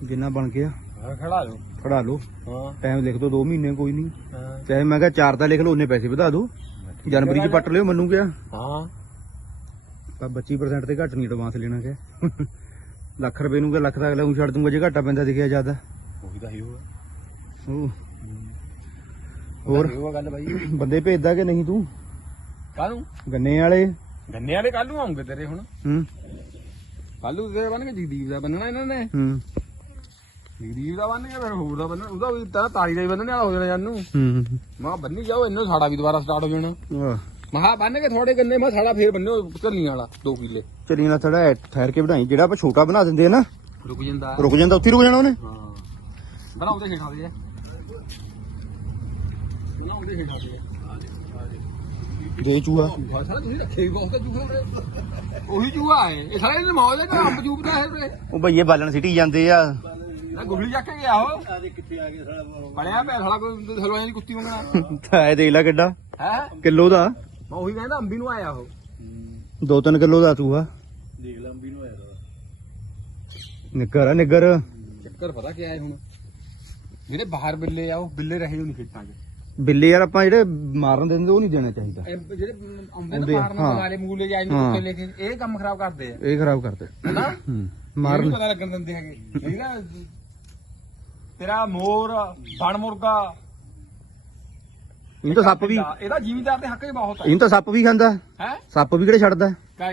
ਜਿੰਨਾ ਬਣ ਗਿਆ। ਖੜਾ ਲਓ। ਖੜਾ ਲਓ। ਹਾਂ। ਟਾਈਮ ਲਿਖ ਦੋ 2 ਮਹੀਨੇ ਕੋਈ ਨਹੀਂ। ਹਾਂ। ਚਾਹੇ ਮੈਂ ਕਿਹਾ ਚਾਰ ਤਾਂ ਲਿਖ ਲਓ ਉਹਨੇ ਪੈਸੇ ਵਧਾ ਦਿਓ ਜਨਵਰੀ ਚ ਪੱਟ ਲਿਓ ਮੈਨੂੰ ਕਿਹਾ ਹਾਂ। ਤਾਂ 25% ਤੇ ਘੱਟ ਨਹੀਂ ਐਡਵਾਂਸ ਲੈਣਾ ਕਿ ਲੱਖ ਰੁਪਏ ਨੂੰ ਕਿ ਲੱਖ ਦਾ ਅਗਲਾ ਨੂੰ ਛੱਡ ਦੂੰਗਾ ਜੇ ਘਾਟਾ ਪੈਂਦਾ ਦਿਖਿਆ ਜ਼ਿਆਦਾ। ਉਹੀ ਤਾਂ ਹੀ ਹੋਇਆ ਉਹ ਹੋਰ? ਉਹ ਗੱਲ ਬਾਈ। [COUGHS] ਬੰਦੇ ਭੇਜਦਾ ਕਿ ਨਹੀਂ ਤੂੰ? ਕਾਹਨੂੰ? ਗੰਨੇ ਵਾਲੇ। ਗੰਨੇ ਵਾਲੇ ਕੱਲ ਨੂੰ ਆਉਂਗੇ ਤੇਰੇ ਹੁਣ। ਹੂੰ। ਕੱਲੂ ਤੇ ਬੰਨ ਕੇ ਜਗਦੀਪ ਦਾ ਬੰਨਣਾ ਇਹਨਾਂ ਨੇ। ਹੂੰ। ਜਗਦੀਪ ਦਾ ਬੰਨ ਕੇ ਫਿਰ ਹੋਰ ਦਾ ਬੰਨਣਾ। ਉਹਦਾ ਵੀ ਤਾਂ ਤਾਰੀ ਦਾ ਹੀ ਬੰਨਣੇ ਵਾਲਾ ਹੋ ਜਾਣਾ ਜਾਨੂੰ। ਹੂੰ। ਮੈਂ ਬੰਨੀ ਜਾਓ ਇਹਨੂੰ ਸਾੜਾ ਵੀ ਦੁਬਾਰਾ ਸਟਾਰਟ ਹੋ ਜਾਣਾ। ਆਹ, ਮੈਂ ਕਿਹਾ ਬੰਨ ਕੇ ਥੋੜੇ ਗੰਨੇ ਮੈਂ ਸਾੜਾ ਫੇਰ ਬੰਨਿਓ ਝੱਲੀਆਂ ਵਾਲਾ 2 ਕਿੱਲੇ। ਚਲੀ ਨਾ ਥੋੜਾ ਠਹਿਰ ਕੇ ਬਣਾਈ ਜਿਹੜਾ ਆਪਾਂ ਛੋਟਾ ਬਣਾ ਦਿੰਦੇ ਆ ਨਾ। ਰੁਕ ਜਾਂਦਾ। ਰੁਕ ਜਾਂਦਾ ਉੱਥੇ ਰੁਕ ਜਾਣਾ ਉਹਨੇ। ਹਾਂ। ਬਣਾਉਂਦੇ ਹੇਠਾਂ ਦੇ ਚੂਹਾ। ਸਾਲਾ ਤੁਸੀਂ ਰੱਖੇ ਵੀ ਬਹੁਤ ਚੂਹੇ ਉਰੇ। ਉਹੀ ਚੂਹਾ ਹੈ। ਇਹ ਸਾਲੇ ਨੇ ਮੌਜ ਦਾ ਅੰਬ ਚੂਪ ਦਾ ਹੈ ਉਰੇ। ਉਹ ਭਈਏ ਬਾਲਣ ਸਿੱਟੀ ਜਾਂਦੇ ਆ। ਗੁਗਲੀ ਚੱਕ ਕੇ ਗਿਆ ਉਹ। ਕਿੱਥੇ ਆ ਗਏ ਸਾਲਾ ਪੜਿਆ ਪਿਆ ਸਾਲਾ ਕੋਈ ਸਲਵਾਈ ਦੀ ਕੁੱਤੀ ਮੰਗਣਾ ਐ ਦੇਖ ਲੈ ਕਿੱਡਾ। ਹੈ? ਕਿਲੋ ਦਾ। ਮੈਂ ਉਹੀ ਕਹਿੰਦਾ ਅੰਬੀ ਨੂੰ ਆਇਆ ਉਹ। 2-3 ਕਿਲੋ ਦਾ ਚੂਹਾ। ਦੇਖ ਲੰਬੀ ਨੂੰ ਆਇਆ ਦਾ ਨਿੱਗਰ ਆ ਨਿੱਗਰ ਚੱਕਰ ਪਤਾ ਕੀ ਆਇਆ ਹੁਣ। ਜਿਹੜੇ ਬਾਹਰ ਬਿੱਲੇ ਆ ਉਹ ਬਿੱਲੇ ਰਹੇ ਨਹੀਂ ਖੇਤਾਂ 'ਚ। ਬਿੱਲੇ ਯਾਰ ਆਪਾਂ ਜਿਹੜੇ ਮਾਰਨ ਦਿੰਦੇ ਉਹ ਨਹੀਂ ਦੇਣਾ ਚਾਹੀਦਾ। ਇਹ ਜਿਹੜੇ ਅੰਬੇ, ਨਾ ਮਾਰਨ ਹਾਂ। ਮੂਲੇ ਜਾਂ ਹਾਂ। ਕੁੱਤੇ ਲੈ ਕੇ ਇਹ ਕੰਮ ਖਰਾਬ ਕਰਦੇ ਆ। ਇਹ ਖਰਾਬ ਕਰਦੇ ਹੈਨਾ? ਹੂੰ ਮਾਰਨ ਮਾਰਨ ਪਤਾ ਲੱਗਣ ਦਿੰਦੇ ਹੈਗੇ। ਨਹੀਂ ਨਾ ਤੇਰਾ ਮੋਰ ਬਣ ਮੁਰਗਾ। ਇਹਨੂੰ ਤਾਂ ਸੱਪ ਵੀ ਇਹਦਾ ਜ਼ਿਮੀਦਾਰ ਦੇ ਹੱਕ 'ਚ ਬਹੁਤ ਹੈ ਇਹਨੂੰ ਤਾਂ ਸੱਪ ਵੀ ਖਾਂਦਾ। ਹੈ? ਸੱਪ ਵੀ ਕਿਹੜੇ ਛੱਡਦਾ? ਕਾ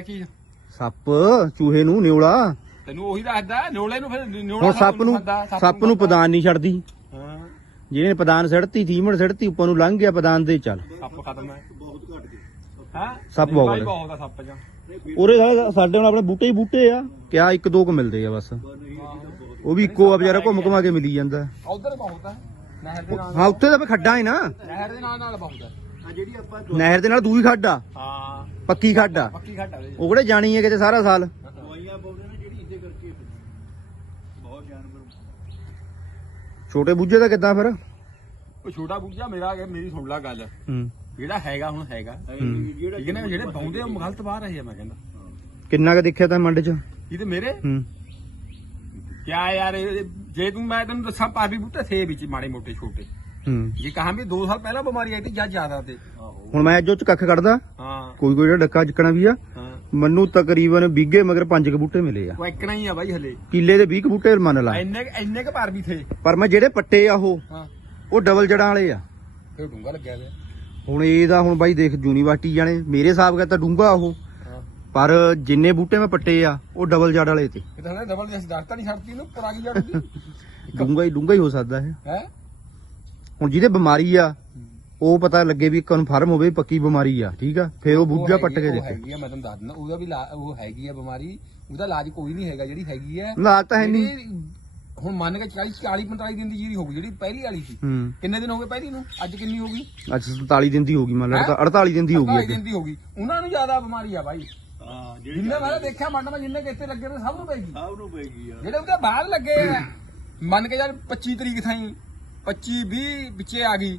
ਸੱਪ ਚੂਹੇ ਨੂੰ ਨਿਉਲਾ। ਤੈਨੂੰ ਉਹੀ ਦੱਸਦਾ ਨਿਓਲੇ ਨੂੰ ਫਿਰ ਨਿਓਲਾ ਹੁਣ ਸੱਪ ਨੂੰ ਸੱਪ ਨੂੰ ਪਦਾਨ ਨਹੀਂ ਛੱਡਦੀ। ਜਿਹਨੇ ਪਦਾਨ ਸੜਤੀ ਥੀਮੜ ਸੜਤੀ ਉੱਪਰ ਨੂੰ ਲੰਘ ਗਿਆ ਪਦਾਨ ਦੇ ਚੱਲ। ਸੱਪ ਖਤਮ ਹੈ। ਬਹੁਤ ਘੱਟ ਗਏ ਹੈ? ਸੱਪ ਬਹੁਤ ਬਾਈ ਹੈ। ਬਹੁਤ ਆ ਸੱਪ ਜਾਂ। ਉਰੇ ਸਾਲੇ- ਸਾਡੇ ਹੁਣ ਆਪਣੇ ਬੂਟੇ ਹੀ ਬੂਟੇ ਆ। ਕਿਆ ਇੱਕ ਦੋ ਕੁ ਮਿਲਦੇ ਆ ਬਸ। ਉਹ ਵੀ ਇੱਕੋ ਆ ਵਿਚਾਰਾ ਘੁੰਮ ਘੁਮਾ ਕੇ ਮਿਲੀ ਜਾਂਦਾ। ਉਧਰ ਬਹੁਤ ਹੈ ਨਹਿਰ ਦੇ ਨਾਲ ਹਾਂ ਉੱਥੇ ਤਾਂ ਖੱਡਾਂ ਹੈ ਨਾ। ਨਹਿਰ ਦੇ ਨਾਲ ਨਾਲ ਬਹੁਤ ਹੈ ਆ ਜਿਹੜੀ ਆਪਾਂ ਨਹਿਰ ਦੇ ਨਾਲ ਦੂਈ ਖੱਡ ਆ। ਹਾਂ। ਪੱਕੀ ਖੱਡ ਆ। ਪੱਕੀ ਘਾਟਾ ਦੇ ਉਹ ਕਿਹੜੇ ਜਾਣੀ ਹੈ ਕਿਤੇ ਸਾਰਾ ਸਾਲ ਦਵਾਈਆਂ ਪਾਉਂਦੇ ਨੇ ਜਿਹੜੀ ਇਹਦੇ ਕਰਕੇ ਬਹੁਤ ਜਾਨਵਰ ਛੋਟੇ ਬੂਝੇ ਦਾ ਕਿੱਦਾਂ ਫਿਰ? ਉਹ ਛੋਟਾ ਬੁੱਝਾ ਮੇਰਾ ਮੇਰੀ ਸੁਣ ਲਾ ਗੱਲ। ਹੂੰ। ਜਿਹੜਾ ਹੈਗਾ ਹੁਣ ਹੈਗਾ। ਜਿਹੜਾ ਠੀਕ ਹੈ ਨਾ? ਜਿਹੜੇ ਪਾਉਂਦੇ ਉਹ ਗਲਤ ਬਾਹਰ ਰਹੇ ਆ ਮੈਂ ਕਹਿੰਦਾ। ਕਿੰਨਾ ਕ ਦੇਖਿਆ ਤਾਂ ਮੰਡ ਚ? ਇਹ ਤੇ ਮੇਰੇ? ਹੂੰ। ਕਿਆ ਯਾਰ ਜੇ ਤੂੰ ਮੈਂ ਤੈਨੂੰ ਦੱਸਾਂ ਪਾਪੀ ਬੂਟੇ ਥੇ ਵਿੱਚ ਮਾੜੇ ਮੋਟੇ ਛੋਟੇ। ਹੂੰ। ਜੇ ਕਹਾਂ ਵੀ 2 ਸਾਲ ਪਹਿਲਾਂ ਬਿਮਾਰੀ ਆਈ ਸੀ ਜਾਂ ਜ਼ਿਆਦਾ ਤੇ। ਹੁਣ ਮੈਂ ਅੱਜ ਉਹ ਚ ਕੱਖ ਕੱਢਦਾ। ਹਾਂ। ਕੋਈ ਕੋਈ ਜਿਹੜਾ ਡੱਕਾ ਚਿਕਣਾ ਵੀ ਆ। ਮੈਨੂੰ ਤਕਰੀਬਨ ਵੀਗੇ ਮਗਰ ਪੰਜ ਕ ਬੂਟੇ ਮਿਲੇ ਆ। ਉਹ ਇੱਕਣਾ ਹੀ ਆ ਬਾਈ ਹਲੇ। ਕਿੱਲੇ ਦੇ 20 ਕ ਬੂਟੇ ਮੰਨ ਲਾ। ਇੰਨੇ ਇੰਨੇ ਕ ਪਰ ਵੀ ਥੇ। ਪਰ ਮੈਂ ਜਿਹੜੇ ਪੱਟੇ ਆ ਉਹ ਹਾਂ। ਉਹ ਡਬਲ ਜੜਾਂ ਵਾਲੇ ਆ। ਫਿਰ ਡੂੰਗਾ ਲੱਗਿਆ ਲਿਆ ਹੁਣ ਇਹਦਾ ਹੁਣ ਬਾਈ ਦੇਖ ਯੂਨੀਵਰਸਿਟੀ ਜਾਣੇ ਮੇਰੇ ਹਿਸਾਬ ਨਾਲ ਤਾਂ ਡੂੰਗਾ ਉਹ। ਹਾਂ। ਪਰ ਜਿੰਨੇ ਬੂਟੇ ਮੈਂ ਪੱਟੇ ਆ ਉਹ ਡਬਲ ਜੜ ਵਾਲੇ ਤੇ। ਇਹ ਤਾਂ ਡਬਲ ਜਿਹਾ ਡਾਕਟਰ ਨਹੀਂ ਛੱਡਤੀ ਇਹਨੂੰ ਪਰਾਗੀ ਜੜਦੀ ਡੂੰਗਾ ਹੀ ਡੂੰਗਾ ਹੀ ਹੋ ਸਕਦਾ ਹੈ। ਹੈ? ਹੁਣ ਜਿਹਦੇ ਬਿਮਾਰੀ ਆ ਉਹ ਪਤਾ ਲੱਗੇ ਵੀ ਕਨਫਰਮ ਹੋਵੇ ਪੱਕੀ ਬਿਮਾਰੀ ਆ ਠੀਕ ਆ? ਫਿਰ ਉਹ ਬੂਝਾ ਪੱਟ ਕੇ ਦੇਖੇ। ਹੈਗੀ ਆ ਮੈਂ ਤੁਹਾਨੂੰ ਦੱਸ ਦਿੰਦਾ। ਉਹਦਾ ਵੀ ਇਲਾ- ਉਹ ਹੈਗੀ ਆ ਬਿਮਾਰੀ। ਉਹਦਾ ਇਲਾਜ ਕੋਈ ਨਹੀਂ ਹੈਗਾ ਜਿਹੜੀ ਹੈਗੀ ਆ। ਲਾਜ ਤਾਂ ਹੈ ਨਹੀਂ। ਜਿਹੜੀ ਹੁਣ ਮੰਨ ਕੇ 40 40 45 ਦਿਨ ਦੀ ਜੀਰੀ ਹੋ ਗਈ ਜਿਹੜੀ ਪਹਿਲੀ ਵਾਲੀ ਸੀ ਹੂੰ। ਕਿੰਨੇ ਦਿਨ ਹੋ ਗਏ ਪਹਿਲੀ ਨੂੰ? ਅੱਜ ਕਿੰਨੀ ਹੋ ਗਈ? ਅੱਜ 47 ਦਿਨ ਦੀ ਹੋ ਗਈ ਮੰਨ ਲਾ 48 ਦਿਨ ਦੀ ਹੋ 48 ਗਈ ਦਿਨ ਦੀ ਹੋ ਗਈ। ਉਹਨਾਂ ਨੂੰ ਜ਼ਿਆਦਾ ਬਿਮਾਰੀ ਆ ਬਾਈ। ਹਾਂ ਜਿਹੜੀ ਜਿੰਨੇ ਮੈਂ ਦੇਖਿਆ ਮੰਨ ਮੈਂ ਜਿੰਨੇ ਕਿੱਥੇ ਲੱਗੇ ਨੇ ਸਭ ਨੂੰ ਪੈਗੀ ਸਭ ਨੂੰ ਪੈਗੀ ਆ। ਜਿਹੜੇ ਉਹਦੇ ਬਾਹਰ ਲੱਗੇ ਆ ਮੰਨ ਕੇ ਯਾਰ 25 ਤਰੀਕ ਥਾਈ 25 20 ਵਿੱਚੇ ਆ ਗਈ।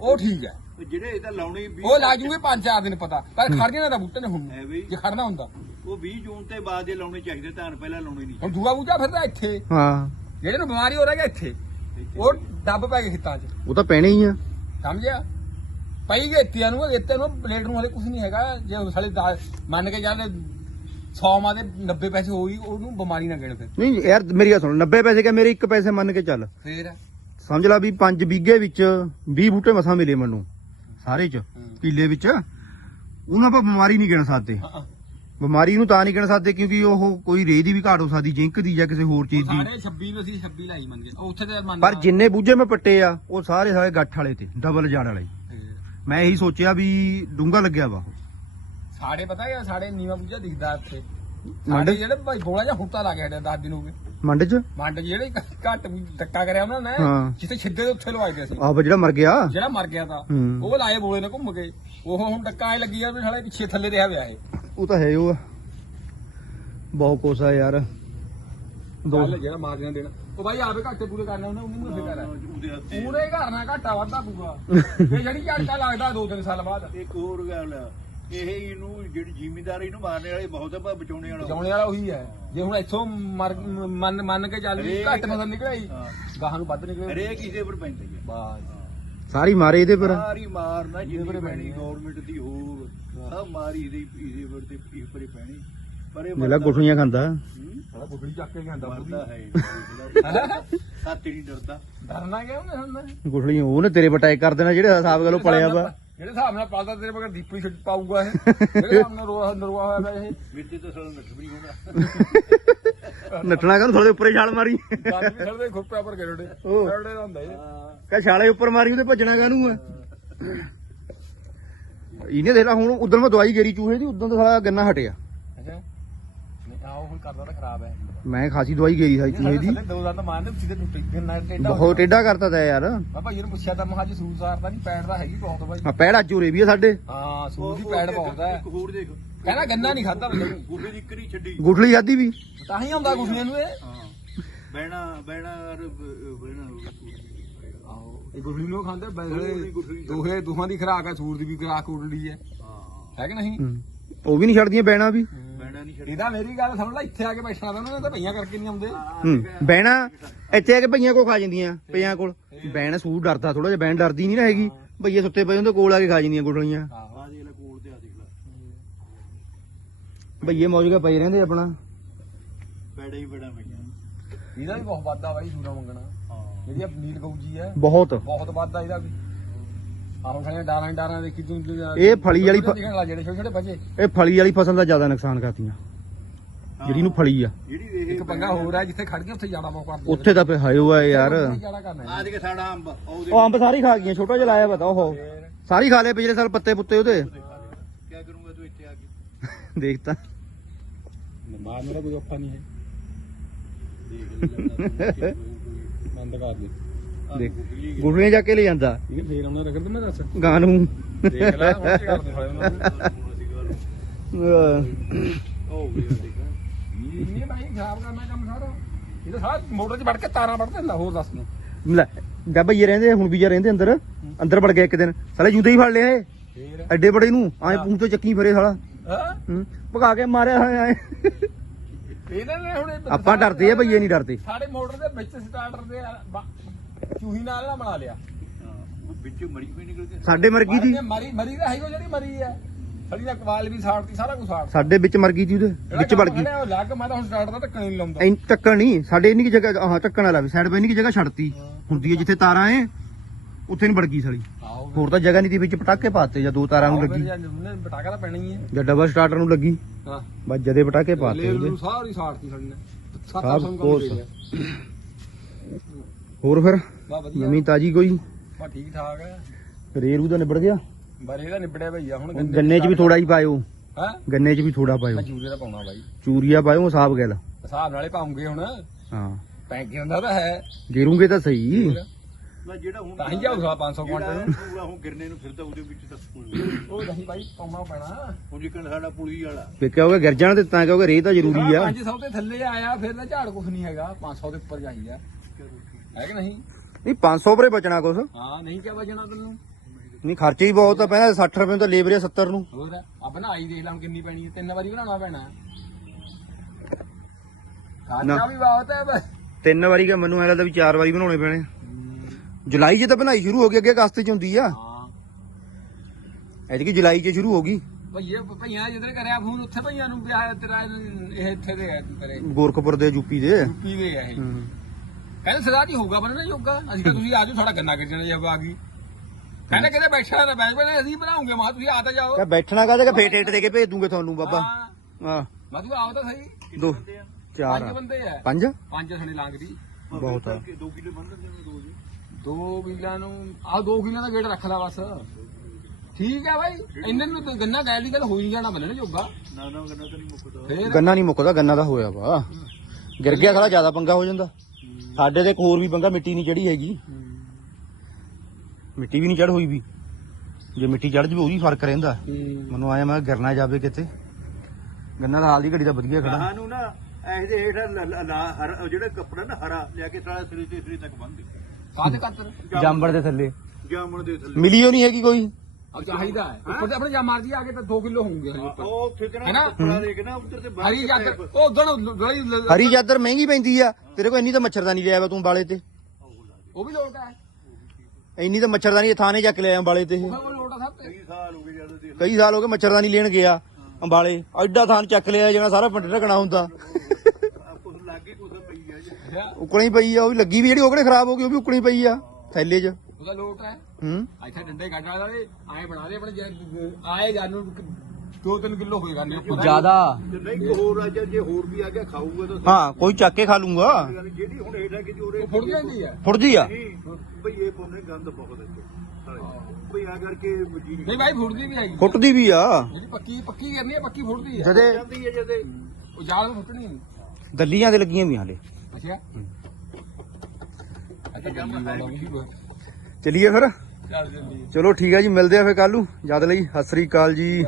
ਉਹ ਠੀਕ ਹੈ। ਉਹ ਜਿਹੜੇ ਇਹਦਾ ਲਾਉਣੀ ਵੀ ਉਹ ਲਾ ਜੂਗੇ 5-4 ਦਿਨ ਪਤਾ। ਪਰ ਖੜ ਜਾਣਾ ਤਾਂ ਬੂਟੇ ਨੇ ਹੁਣ। ਹੈ ਬਈ ਜੇ ਖੜਨਾ ਹੁੰਦਾ। ਉਹ 20 ਜੂਨ ਤੇ ਬਾਅਦ ਦੇ ਲਾਉਣੇ ਚਾਹੀਦੇ ਧਾਨ ਪਹਿਲਾਂ ਲਾਉਣੇ ਨਹੀਂ ਹੁਣ ਦੂਆ ਬੂਟਾ ਫਿਰਦਾ ਇੱਥੇ। ਹਾਂ। ਜਿਹੜੇ ਨੂੰ ਬਿਮਾਰੀ ਹੋ ਰਹੀ ਹੈ ਇੱਥੇ। ਉਹ ਡੱਬ ਪੈ ਗਏ ਖਿੱਤਾਂ 'ਚ। ਉਹ ਤਾਂ ਪੈਣੇ ਹੀ ਆ। ਸਮਝਿਆ? ਪਈ ਗਏ ਇੱਥੇ ਨੂੰ ਇੱਥੇ ਨੂੰ ਪਲੇਟ ਨੂੰ ਹਲੇ ਕੁਝ ਨਹੀਂ ਹੈਗਾ। ਜੇ ਉਹ ਸਾਲੇ ਦਾ- ਮੰਨ ਕੇ ਚੱਲ 100 ਮਾ ਦੇ 90 ਪੈਸੇ ਹੋਈ ਉਹਨੂੰ ਬਿਮਾਰੀ ਨਾ ਗਿਣ ਫਿਰ। ਨਹੀਂ ਯਾਰ ਮੇਰੀ ਗੱਲ ਸੁਣ 90 ਪੈਸੇ ਕਿ ਮੇਰੇ 1 ਪੈਸੇ ਮੰਨ ਕੇ ਚੱਲ? ਫੇਰ? ਸਮਝ ਲਾ ਵੀ 5 ਬੀਗੇ ਵਿੱਚ 20 ਬੂਟੇ ਮਸਾਂ ਮਿਲੇ ਮੈਨੂੰ ਸਾਰੇ ਚ। ਕਿੱਲੇ ਵਿੱਚ। ਉਹਨਾਂ ਆਪਾਂ ਬਿਮਾਰੀ ਨਹੀਂ ਗਿਣ ਸਕਦੇ। ਬਿਮਾਰੀ ਨੂੰ ਤਾਂ ਨਹੀਂ ਗਿਣ ਸਕਦੇ ਕਿਉਂਕਿ ਉਹ ਕੋਈ ਰੇਹ ਦੀ ਵੀ ਘਾਟ ਹੋ ਸਕਦੀ ਜਿੰਕ ਦੀ ਜਾਂ ਕਿਸੇ ਹੋਰ ਚੀਜ਼ ਦੀ। ਸਾਰੇ 26 ਨੂੰ ਅਸੀਂ 26 ਲਾਈ ਮੰਨ ਗਏ ਉੱਥੇ ਤੇ ਮੰਨ ਪਰ ਜਿੰਨੇ ਬੂਝੇ ਮੈਂ ਪੱਟੇ ਆ ਉਹ ਸਾਰੇ ਸਾਰੇ ਗੱਠ ਵਾਲੇ ਤੇ ਡਬਲ ਜੜ ਵਾਲੇ। ਮੈਂ ਇਹੀ ਸੋਚਿਆ ਵੀ ਡੂੰਗਾ ਲੱਗਿਆ ਵਾ। ਸਾਡੇ ਪਤਾ ਹੈ ਸਾਡੇ ਨੀਵਾ ਬੂਝਾ ਦਿਖਦਾ ਇੱਥੇ। ਸਾਡੇ ਜਿਹੜੇ ਭਾਈ ਬੋਲਾ ਜਿਹਾ ਹੁੱਟਾ ਲਾ ਗਿਆ 10 ਦਿਨ ਹੋ ਗਏ ਮੰਡ ਚ ਮੰਡ ਜਿਹੜੇ ਘੱਟ ਧੱਕਾ ਕਰਿਆ ਉਹਨਾਂ ਨੇ ਹਾਂ। ਜਿੱਥੇ ਛਿੱਦੇ ਦੇ ਉੱਥੇ ਲਵਾਏ ਗਏ ਸੀ ਆਹ ਜਿਹੜਾ ਮਰ ਗਿਆ ਜਿਹੜਾ ਮਰ ਗਿਆ ਤਾਂ ਹੂੰ। ਉਹ ਲਾਏ ਬੋਲੇ ਨੇ ਘੁੰਮ ਕੇ ਉਹ ਹੁਣ ਟੱਕਾ ਐ ਲੱਗੀ ਆ ਵੀ ਸਾਲੇ ਪਿੱਛੇ ਥੱਲੇ ਰਿਹਾ ਵਿਆ ਇਹ ਉਹ ਤਾਂ ਹੈ ਉਹ ਆ। ਬਹੁਤ ਕੋਸਾ ਯਾਰ ਦੋ ਗੱਲ ਜਿਹੜਾ ਮਾਰਨਾ ਦੇਣਾ ਉਹ ਭਾਈ ਆਪੇ ਘਾਟੇ ਪੂਰੇ ਕਰਨੇ ਉਹਨੇ ਉਹਨੂੰ ਫਿਕਰ ਹੈ ਉਹਦੇ ਹੱਥੇ ਪੂਰੇ ਘਰ ਨਾਲ ਘਾਟਾ ਵਾਧਾ ਪੂਗਾ ਇਹ ਜਿਹੜੀ ਝਟਕਾ ਲੱਗਦਾ ਦੋ ਤਿੰਨ ਸਾਲ ਬਾਅਦ ਇੱਕ ਹੋਰ ਗੱਲ ਆ, ਇਹ ਇਹਨੂੰ ਜਿਹੜੀ ਜ਼ਿਮੀਦਾਰ ਇਹਨੂੰ ਮਾਰਨੇ ਵਾਲੇ ਬਹੁਤ ਆ ਪਰ ਬਚਾਉਣੇ ਵਾਲਾ ਬਚਾਉਣੇ ਵਾਲਾ ਉਹੀ ਹੈ। ਜੇ ਹੁਣ ਇੱਥੋਂ ਮਰ- ਮੰਨ ਮੰਨ ਕੇ ਚੱਲ ਵੀ ਹਰੇਕ- ਘੱਟ ਫਸਲ ਨਿਕਲਾਈ ਹਾਂ। ਗਾਹਾਂ ਨੂੰ ਵੱਧ ਨਿਕਲੇ ਹਰੇਕ ਇਹਦੇ ਪਰ ਪੈਂਦਾ ਹੀ ਆ। ਬਾਸ। ਸਾਰੀ ਮਾਰੇ ਇਹਦੇ ਪਰ? ਸਾਰੀ ਮਾਰਨਾ ਇਹਦੇ ਜਿੰਨੀ ਪਰ ਪੈਣੀ ਪੈਣੀ ਆ। ਗਵਰਨਮੈਂਟ ਦੀ ਹੋਊ ਸਭ ਮਾਰੀ ਇਹਦੇ ਇਹਦੇ ਪਰ ਤੇ ਇਹ ਪਰੇ ਪੈਣੀ। ਪਰ ਇਹ ਮੇਲਾ ਮਰਦਾ- ਗੁੱਠੀਆਂ ਖਾਂਦਾ? ਹੂੰ? ਸਾਲਾ ਬੁੱਢੀ ਚੱਕ ਕੇ ਜਾਂਦਾ ਮਰਦਾ ਹੈ ਸੱਤ [LAUGHS] ਨਹੀਂ ਡਰਦਾ। ਡਰਨਾ ਕਿਉਂ ਨਹੀਂ ਹੁੰਦਾ ਗੁੱਠਲੀਆਂ ਉਹਨੇ ਤੇਰੇ ਪਟਾਇ ਕਰ ਦੇਣਾ ਜਿਹੜੇ ਹਿਸਾਬ ਗੱਲੋਂ ਪਲਿਆ ਵਾ। ਜਿਹੜੇ ਹਿਸਾਬ ਨਾਲ ਪਾਲਦਾ ਤੇਰੇ ਮਗਰ ਦੀਪੂ ਹੀ ਛੱਡ ਪਾਊਗਾ ਇਹ। ਜਿਹੜੇ ਹਿਸਾਬ ਨਾਲ ਰੋਆ ਨਰਵਾ ਹੋਇਆ ਪਿਆ ਇਹ। ਮਿੱਟੀ ਤਾਂ ਸਾਲਾ ਨੱਠ ਵੀ ਨਹੀਂ ਹੁੰਦਾ ਨੱਠਣਾ ਕਰ ਥੋੜੇ ਉੱਪਰ ਛਾਲ ਮਾਰੀ। ਗੱਲ ਵੀ ਛੱਡਦੇ ਖੁੱਪਿਆ ਪਰ ਗੇੜੇ ਉਹ। ਗੇੜੇ ਦਾ ਹੁੰਦਾ ਇਹ। ਕਹ ਛਾਲੇ ਉੱਪਰ ਮਾਰੀ ਉਹਦੇ ਭੱਜਣਾ ਕਾਹਨੂੰ ਆ? ਇਹਨੇ ਦੇਖ ਲਾ ਹੁਣ ਉਦੋਂ ਮੈਂ ਦਵਾਈ ਗੇਰੀ ਚੂਹੇ ਦੀ ਉਦੋਂ ਤਾਂ ਸਾਲਾ ਗੰਨਾ ਹਟਿਆ। ਅੱਛਾ। ਨਹੀਂ ਆਹ ਹੁਣ ਕਰਦਾ ਤਾਂ ਖਰਾਬ ਹੈ। ਮੈਂ ਖਾਸੀ ਦਵਾਈ ਗੇਰੀ ਸਾਰੀ ਚੂਹੇ ਦੀ। ਥੱਲੇ ਦੋ ਦੰਦ ਮਾਰਦੇ ਸਿੱਧੇ ਟੁੱਟੇ ਗੰਨਾ ਟੇਡਾ ਬਹੁਤ ਟੇਢਾ ਕਰਤਾ ਤਾ ਯਾਰ। ਭਾਈ ਨੂੰ ਪੁੱਛਿਆ ਤਾਂ ਮਹਾ ਜੀ ਸੂਰ ਸਾਰ ਤਾਂ ਨਹੀਂ ਪੈੜ ਦਾ ਹੈਗੀ ਬਹੁਤ ਬਾਈ। ਆ ਪੈੜਾ ਚੋਰੇ ਵੀ ਆ ਸਾਡੇ। ਹਾਂ ਸੂਰ ਦੀ ਪੈੜ ਬਹੁਤ ਹੈ। ਇੱਕ ਹੋਰ ਦੇਖ। ਕਹਿੰਦਾ ਗੰਨਾ ਨਹੀਂ ਖਾਦਾ ਬੰਦੇ ਨੂੰ ਗੁੱਡੇ ਦੀ ਕਰੀ ਛੱਡੀ। ਗੁਠਲੀ ਖਾਦੀ ਵੀ। ਤਾਂ ਹੀ ਆਉਂਦਾ ਗੁੱਡੀਆਂ ਨੂੰ ਇਹ। ਹਾਂ। ਬੈਣਾ ਬੈਣਾ ਔਰ ਬ- ਬੈਣਾ। ਆਹੋ ਇਹ ਗੁੱਡੀ ਨੂੰ ਖਾਂਦੇ ਗੁਠਲੀ ਦੋਹੇ ਦੋਹਾਂ ਦੀ ਖਰਾਕ ਹੈ ਸੂਰ ਦੀ ਵੀ ਖਰਾਕ ਉਡਲੀ ਹੈ ਹਾਂ। ਹੈ ਕਿ ਨਹੀਂ? ਹੂੰ। ਉਹ ਵੀ ਨਹੀਂ ਛੱਡਦੀਆਂ ਬੈਣਾ ਵੀ। ਨਹੀਂ ਇਹਦਾ ਮੇਰੀ ਗੱਲ ਸੁਣ ਲੈ ਇੱਥੇ ਆ ਕੇ ਬੈਠਣਾ ਤਾਂ ਉਹਨਾਂ ਨੇ ਤਾਂ ਭਈਆਂ ਕਰਕੇ ਨਹੀਂ ਆਉਂਦੇ। ਹੂੰ ਬੈਣਾ ਇੱਥੇ ਆ ਕੇ ਭਈਆਂ ਕੋ ਖਾ ਜਾਂਦੀਆਂ ਪਿਆਂ ਕੋਲ। ਬੈਣ ਸੂਰ ਡਰਦਾ ਥੋੜਾ ਜਿਹਾ ਬੈਣ ਡਰਦੀ ਨਹੀਂ ਨਾ ਹੈਗੀ ਭਈਏ ਸੁੱਤੇ ਪਏ ਹੁੰਦੇ ਕੋਲ ਆ ਕੇ ਖਾ ਜਾਂਦੀਆਂ ਗੁਠਲੀਆਂ। ਆਹੋ ਆ ਦੇ ਲੈ ਕੋਲ ਤੇ ਆ ਦੇਖ ਲੈ। ਭਈਏ ਮੌਜ ਕੇ ਪਏ ਰਹਿੰਦੇ ਆਪਣਾ। ਬੈੜਾ ਹੀ ਬੈੜਾ ਪਈਆਂ। ਇਹਦਾ ਵੀ ਬਹੁਤ ਵਾਧਾ ਬਾਈ ਸੂਰਾ ਮੰਗਣਾ। ਹਾਂ। ਜਿਹੜੀ ਆ ਨੀਲ ਗਊਜੀ ਹੈ। ਬਹੁਤ। ਬਹੁਤ ਵਾਧਾ ਇਹਦਾ ਵੀ। ਡਾਰਾਂ ਡਾਰਾਂ ਦੇਖੀ ਤੂੰ ਇਹ ਫਲੀ ਵਾਲੀ ਫ- ਦਿਖਣ ਲੱਗ ਜਿਹੜੇ ਛੋਟੇ ਛੋਟੇ ਬੱਚੇ। ਇਹ ਫਲੀ ਵਾਲੀ ਫਸਲ ਦਾ ਜ਼ਿਆਦਾ ਨੁਕਸਾਨ ਕਰਤੀਆਂ। ਜਿਹੜੀ ਨੂੰ ਫਲੀ ਆ। ਜਿਹੜੀ ਇਹ ਇੱਕ ਪੰਗਾ ਹੋਰ ਹੈ ਜਿੱਥੇ ਖੜ ਗਏ ਉੱਥੇ ਜਾਣਾ ਮੌਕਾ ਉੱਥੇ ਤਾਂ ਫੇ ਹਾਏ ਹੋਇਆ ਯਾਰ। ਜਾਣਾ ਕਰਨਾ ਆ ਸਾਡਾ ਅੰਬ ਉਹ ਅੰਬ ਸਾਰੀ ਖਾ ਗਈਆਂ ਛੋਟਾ ਜਿਹਾ ਲਾਇਆ ਪਤਾ ਉਹ। ਸਾਰੀ ਖਾ ਲਏ ਪਿਛਲੇ ਸਾਲ ਪੱਤੇ ਪੁੱਤੇ ਉਹਦੇ। ਕੀ ਕਰੂੰਗਾ ਤੂੰ ਇੱਥੇ ਆ ਕੇ? ਦੇਖ ਤਾਂ। ਮਾਰ ਮੇਰਾ ਕੋਈ ਔਖਾ ਨਹੀਂ ਹੈ। ਦੇਖ ਲੈ ਬੰਦ [LAUGHS] ਕਰ ਦੇ ਦੇਖ ਗੁਰੂਆਂ ਜਾ ਕੇ ਲੈ ਜਾਂਦਾ। ਠੀਕ ਹੈ ਫੇਰ ਉਹਨਾਂ ਰਗੜ ਮੈਂ ਦੱਸ। ਗਾਂ ਨੂੰ। ਦੇਖ ਲੈ ਹੁਣ ਕੀ ਕਰਦੇ ਸਾਲੇ ਉਹਨਾਂ ਅਹ, ਉਹ ਵੀ ਨੂੰ ਇਹ ਭਾਈ ਖਰਾਬ ਕਰਨਾ ਕੰਮ ਸਾਰਾ। ਇਹ ਤਾਂ ਸਾਰਾ ਮੋਟਰ 'ਚ ਵੜ ਕੇ ਤਾਰਾਂ ਵੜ ਦਿੰਦਾ ਹੋਰ ਦੱਸ ਨੂੰ ਲੈ ਗਾ ਭਈਏ ਰਹਿੰਦੇ ਹੁਣ ਵੀ ਜਾ ਰਹਿੰਦੇ ਅੰਦਰ ਅੰਦਰ ਵੜ ਗਿਆ ਇੱਕ ਦਿਨ। ਸਾਲੇ ਜੂਦੇ ਹੀ ਫੜ ਲਿਆ ਇਹ। ਐਡੇ ਬੜੇ ਨੂੰ ਐ ਪੂੰਹ ਤੋਂ ਚੱਕੀ ਫਿਰੇ ਸਾਲਾ। ਹਾਂ? ਹੂੰ, ਭਗਾ ਕੇ ਮਾਰਿਆ ਹੋਇਆ ਐ ਇਹਨਾਂ ਨੇ ਹੁਣ ਇਹ ਆਪਾਂ ਡਰਦੇ ਆ ਭਈਏ ਨਹੀਂ ਡਰਦੇ। ਸਾਡੇ ਮੋਟਰ ਦੇ ਵਿੱਚ ਸਟਾਰਟਰ ਦੇ ਬ- ਚੂਹੀ ਨਾਲ ਨਾ ਬਣਾ ਲਿਆ। ਵਿੱਚ ਮਰੀ ਵੀ ਨਿਕਲ ਗਿਆ ਸਾਡੇ ਮਰ ਗਈ ਮਰੀ ਸੀ ਨੇ- ਮਰੀ ਮਰੀ ਤਾਂ ਹੈ ਉਹ ਜਿਹੜੀ ਮਰੀ ਹੈ। ਸੜੀ ਦਾ ਕਵਾਲ ਵੀ ਸਾੜਤੀ ਸਾਰਾ ਕੁਝ ਸਾੜ ਸਾਡੇ ਵਿੱਚ ਮਰ ਗਈ ਸੀ ਉਹਦੇ ਵਿੱਚ ਵੜ ਗਈ। ਉਹ ਲੱਗ ਮੈਂ ਤਾਂ ਹੁਣ ਸਟਾਰਟਰ ਦਾ ਧੱਕਣ ਨਹੀਂ ਲਾਉਂਦਾ। ਐਂ ਟੱਕਣ ਨਹੀਂ ਸਾਡੇ ਇੰਨੀ ਕੀ ਜਗ੍ਹਾ ਆਹ ਟੱਕਣ ਵਾਲਾ ਵੀ ਸਾਈਡ ਪੈ ਇੰਨੀ ਕੀ ਜਗ੍ਹਾ ਛੱਡਤੀ। ਹੁੰਦੀ ਹੈ ਜਿੱਥੇ ਤਾਰਾਂ ਐ ਉੱਥੇ ਨਹੀਂ ਵੜ ਗਈ ਸਾਲੀ। ਆਓ ਹੋਰ ਤਾਂ ਜਗ੍ਹਾ ਨਹੀਂ ਦੀ ਵਿੱਚ ਪਟਾਕੇ ਪਾਤੇ ਜਾਂ ਦੋ ਤਾਰਾਂ ਨੂੰ ਲੱਗੀ। ਬਟਾਕਾ ਤਾਂ ਪੈਣਾ ਹੀ ਹੈ। ਜਾਂ ਡਬਲ ਸਟਾਰਟਰ ਨੂੰ ਲੱਗੀ। ਹਾਂ। ਬਸ ਜਦੇ ਪਟਾਕੇ ਪਾਤੇ ਉਹਦੇ। ਨੂੰ ਸਾਰੀ ਸਾੜਤੀ ਸਾਡੀ ਨੇ। ਸਭ 700 ਕੰਮ ਕੁਛ। ਦੇ ਲਿਆ ਹੋਰ ਫਿਰ? ਬਾ ਵਧੀਆ। ਨਵੀਂ ਤਾਜੀ ਕੋਈ? ਬਾ ਠੀਕ ਠਾਕ ਹੈ ਰੇਰੂ ਦਾ ਨਿਬੜ ਗਿਆ। ਬਰੇ ਦਾ ਨਿਬੜਿਆ ਭਈਆ ਹੁਣ ਗੰਨੇ 'ਚ ਵੀ ਥੋੜਾ ਹੀ ਪਾਇਓ। ਹਾਂ? ਗੰਨੇ 'ਚ ਵੀ ਥੋੜਾ ਪਾਇਓ। ਜੂਰੇ ਦਾ ਪਾਉਣਾ ਬਾਈ। ਚੂਰੀਆ ਪਾਇਓ ਹਿਸਾਬ ਗੱਲ। ਹਿਸਾਬ ਨਾਲੇ ਪਾਉਂਗੇ ਹੁਣ। ਹਾਂ। ਪੈਂਕੇ ਹੁੰਦਾ ਤਾਂ ਹੈ। ਗੇਰੂਗੇ ਤਾਂ ਸਹੀ। ਮੈਂ ਜਿਹੜਾ ਹੁਣ ਤਾਂ ਹੀ ਜਾਊਗਾ 500 ਜਿਹੜਾ ਕੁਆਂਟਲ। ਨੂੰ ਪੂਰਾ ਹੁਣ ਗਿਰਨੇ ਨੂੰ ਫਿਰਦਾ ਉਹਦੇ ਵਿੱਚ ਤਾਂ ਸਕੂਲ ਉਹ ਨਹੀਂ ਬਾਈ ਪਾਉਣਾ ਪੈਣਾ। ਹੁਣ ਜਿੱਕਣ ਸਾਡਾ ਪੁਲੀ ਵਾਲਾ। ਫੇ ਕਹੋਗੇ ਗਿਰ ਜਾਣ ਤੇ ਤਾਂ ਕਹੋਗੇ ਰੇ ਤਾਂ ਜ਼ਰੂਰੀ ਆ। 500 ਤੇ ਥੱਲੇ ਆਇਆ ਫਿਰ ਤਾਂ ਝਾੜ ਕੁਛ ਨਹੀਂ ਹੈਗਾ। 500 ਦੇ ਉੱਪਰ ਜਾਈਦਾ। ਹੈ ਕਿ ਨਹੀਂ? ਨਹੀਂ 500 ਪਰੇ ਬਚਣਾ ਕੁਛ। ਹਾਂ ਨਹੀਂ ਕਿਆ ਬਚਣਾ ਤੈਨੂੰ? ਨਹੀਂ ਖਰਚੇ ਹੀ ਬਹੁਤ ਆ ਪਹਿਲਾਂ 60 ਰੁਪਏ ਤੋਂ ਲੇਬਰ 70 ਨੂੰ। ਹੋਰ ਆ ਬਣਾਈ ਦੇਖ ਲਾਂ ਕਿੰਨੀ ਪੈਣੀ ਹੈ ਤਿੰਨ ਵਾਰੀ ਬਣਾਉਣਾ ਪੈਣਾ। ਖਾਣਾ ਵੀ ਬਹੁਤ ਹੈ ਬਸ। ਤਿੰਨ ਵਾਰੀ ਕਿ ਮੈਨੂੰ ਐ ਲੱਗਦਾ ਵੀ ਚਾਰ ਵਾਰੀ ਬਣਾਉਣੇ ਪੈਣੇ ਜੁਲਾਈ 'ਚ ਤਾਂ ਬਣਾਈ ਸ਼ੁਰੂ ਹੋ ਗਈ ਅੱਗੇ ਅਗਸਤ 'ਚ ਹੁੰਦੀ ਆ। ਹਾਂ। ਐਤਕੀ ਜੁਲਾਈ 'ਚ ਸ਼ੁਰੂ ਹੋ ਗਈ। ਭਈਏ ਭਈਆਂ ਜਿੱਧਰ ਕਰਿਆ ਫੋਨ ਉੱਥੇ ਭਈਆਂ ਨੂੰ ਵਿਆਹ ਤੇਰਾ ਇਹ ਇੱਥੇ ਦੇ ਤੇਰੇ ਗੋਰਖਪੁਰ ਦੇ ਯੂਪੀ ਦੇ। ਯੂਪੀ ਦੇ ਇਹ। ਹੂੰ। ਕਹਿੰਦੇ ਸਰਦਾਰ ਜੀ ਹੋਊਗਾ ਬਣਨਾ ਯੋਗਾ। ਅਸੀਂ ਕਿਹਾ ਤੁਸੀਂ ਆ ਜਾਓ ਤੁਹਾਡਾ ਗੰਨਾ ਗਿਰ ਜਬ ਆ ਗਈ। ਕਹਿੰਦੇ ਕਿਤੇ ਬੈਠਾ ਨਾ ਬੈਠ ਬੈਠ ਅਸੀਂ ਬਣਾਉਂਗੇ। ਮਾ ਤੁਸੀਂ ਆ ਤਾਂ ਜਾਓ। ਕਹ ਬੈਠਣਾ ਕਾਹਦੇ ਕਿ ਫੇਟ ਏਟ ਦੇ ਕੇ ਭੇਜ ਦੂੰਗੇ ਤੁਹਾਨੂੰ ਬਾਬਾ? ਹਾਂ। ਹਾਂ। ਮੈਂ ਤੂੰ ਆਓ ਤਾਂ ਸਹੀ। ਦੋ ਚਾਰ। ਪੰਜ ਆ। ਬੰਦੇ ਆ। ਪੰਜ? ਪੰਜ ਸਣੇ ਲੰਘਦੀ ਬਹੁਤ ਆ। 2 ਕਿਲੋ ਬੰਦ ਦੇ ਰੋਜ਼ ਦੋ ਕਿੱਲਿਆਂ ਨੂੰ ਆਹ ਦੋ ਕਿੱਲਿਆਂ ਦਾ ਗੇਟ ਰੱਖ ਲੈ ਬਸ। ਠੀਕ ਆ ਬਾਈ। ਇੰਨੇ ਨੂੰ ਤਾਂ ਗੰਨਾ ਗੈਲ ਦੀ ਗੱਲ ਹੋ ਹੀ ਜਾਣਾ ਬੰਨਣੇ ਜੋਗਾ ਨਾ ਨਾ ਕਰਨਾ ਤਾਂ ਨਹੀਂ ਮੁੱਕਦਾ। ਫੇਰ? ਗੰਨਾ ਨਹੀਂ ਮੁੱਕਦਾ ਗੰਨਾ ਦਾ ਹੋਇਆ ਵਾ। ਗਿਰ ਗਿਆ ਸਾਲਾ ਜ਼ਿਆਦਾ ਪੰਗਾ ਹੋ ਜਾਂਦਾ। ਸਾਡੇ ਤੇ ਇੱਕ ਹੋਰ ਵੀ ਪੰਗਾ ਮਿੱਟੀ ਨਹੀਂ ਚੜੀ ਹੈਗੀ। ਮਿੱਟੀ ਵੀ ਨਹੀਂ ਚੜ ਹੋਈ ਵੀ। ਜੇ ਮਿੱਟੀ ਚੜ ਜਵੇ ਉਹਦੀ ਫ਼ਰਕ ਰਹਿੰਦਾ। ਮੈਨੂੰ ਆਇਆ ਮੈਂ ਗਿਰਨਾ ਜਾਵੇ ਕਿਤੇ। ਗੰਨਾ ਦਾ ਹਾਲ ਦੀ ਘੜੀ ਤਾਂ ਵਧੀਆ ਖੜਾ। ਗਾਹਾਂ ਨੂੰ ਨਾ ਐ ਦੇ ਹੇਠ ਲ- ਲ- ਲਾ- ਉਹ ਜਿਹੜਾ ਕੱਪੜਾ ਨਾ ਹਰਾ ਲਿਆ ਕੇ ਸਾਲਾ ਸਿਰੇ ਤੇ ਸਿਰੇ ਤੱਕ ਬੰਨ੍ਹ ਦੇ ਕਾਹਦੇ ਕਾਤਰ ਜੰਬੜ ਦੇ ਥੱਲੇ। ਜਾਮਣ ਦੇ ਥੱਲੇ। ਮਿਲੀ ਉਹ ਨਹੀਂ ਹੈਗੀ ਕੋਈ। ਅਬ ਚਾਹੀਦਾ ਹੈ। ਉੱਪਰ ਤੇ ਆਪਣੇ ਜਾਂ ਮਰਜ਼ੀ ਆ ਕੇ ਤਾਂ 2 ਕਿਲੋ ਹੋਣਗੇ। ਹਜੇ ਉੱਪਰ ਉਹ ਫਿਕਰਾਂ ਹੈਨਾ? ਕੱਪੜਾ ਲੈ ਕੇ ਨਾ ਉੱਧਰ ਤੇ ਬੰਨ੍ਹ ਹਰੀ ਕੇ ਚਾਦਰ ਉਹ ਉਦੋਂ ਲੜਾਈ ਹਰੀ ਚਾਦਰ ਮਹਿੰਗੀ ਪੈਂਦੀ ਆ। ਤੇਰੇ ਕੋਲ ਇੰਨੀ ਤਾਂ ਮੱਛਰਦਾਨੀ ਲਿਆ ਵਾ ਤੂੰ ਬਾਲੇ ਤੇ। ਉਹ ਵੀ ਲੋਟ ਹੈ। ਇੰਨੀ ਤਾਂ ਮੱਛਰਦਾਨੀ ਥਾਣੇ ਚੱਕ ਲਿਆ ਅੰਬਾਲੇ ਤੇ। ਇਹ। ਉਹ ਲੋਟ ਆ ਸਭ ਤੇ। ਕਈ ਸਾਲ ਹੋ ਗਏ ਜਦੋਂ ਦੇ ਕਈ ਸਾਲ ਹੋ ਗਏ ਮੱਛਰਦਾਨੀ ਲੈਣ ਗਿਆ ਅੰਬਾਲੇ। ਐਡਾ ਥਾਨ ਚੱਕ ਲਿਆ ਜਿਹੜਾ ਸਾਰਾ ਪਿੰਡ ਢਕਣਾ ਹੁੰਦਾ। ਕੁਝ ਲੱਗੇ ਕੁਝ ਪਈ ਆ ਜੀ। ਅੱਛਾ। ਉਕਣੀ ਪਈ ਆ ਉਹ ਵੀ ਲੱਗੀ ਵੀ ਜਿਹੜੀ ਉਹਕਣੇ ਖਰਾਬ ਹੋ ਗਈ ਉਹ ਵੀ ਉਕਣੀ ਪਈ ਆ। ਥੈਲੇ 'ਚ। ਉਹਦਾ ਲੋਟ ਹੈ। ਹੂੰ। ਇੱਥੇ ਡੰਡੇ ਕੱਢ ਵਾਲੇ ਆਏ ਬਣਾ ਦੇ ਆਪਣੇ ਜੇ ਆਏ ਜਾਨੂੰ 2-3 ਕਿਲੋ ਹੋਏਗਾ ਨੇ ਜ਼ਿਆਦਾ। ਜੇ ਨਹੀਂ ਹੋਰ ਆ ਜਾਂ ਜੇ ਹੋਰ ਵੀ ਆ ਗਿਆ ਖਾਊਗਾ ਤਾਂ ਹਾਂ ਕੋਈ ਚੱਕ ਕੇ ਖਾ ਲੂੰਗਾ। ਗੱਲ ਜਿਹੜੀ ਹੁਣ ਹੇਠਾਂ ਕਿ ਜੋਰੇ ਉਹ ਫੁੱਟ ਜਾਂਦੀ ਹੈ। ਫੁੱਟਦੀ ਆ। ਨਹੀਂ ਬਈ ਇਹ ਪਾਉਂਦੇ ਗੰਦ ਬਹੁਤ ਇੱਥੇ। ਬਈ ਆ ਕਰਕੇ ਵਜੀ ਨਹੀਂ ਭਾਈ ਫੁੱਟਦੀ ਵੀ ਹੈਗੀ। ਫੁੱਟਦੀ ਵੀ ਆ। ਜਿਹੜੀ ਪੱਕੀ ਪੱਕੀ ਕਰਨੀ ਹੈ ਪੱਕੀ ਫੁੱਟਦੀ ਹੈ। ਜਦੇ ਜਾਂਦੀ ਹੈ ਜਦੇ। ਉਹ ਜਾਲ ਨੂੰ ਫੁੱਟਣੀ ਹੈ। ਦੱਲੀਆਂ ਦੇ ਲੱਗੀਆਂ ਵੀ ਹਾਲੇ। ਅੱਛਾ। ਅੱਛਾ ਕੰਮ ਹੈ। ਚਲਿਏ ਫਿਰ? ਚੱਲ ਜਲਦੀ ਚਲੋ ਠੀਕ ਆ ਜੀ ਮਿਲਦੇ ਆ ਫਿਰ ਕੱਲ ਨੂੰ। ਜਦ ਲਈ ਸਤਿ ਸ੍ਰੀ ਅਕਾਲ ਜੀ।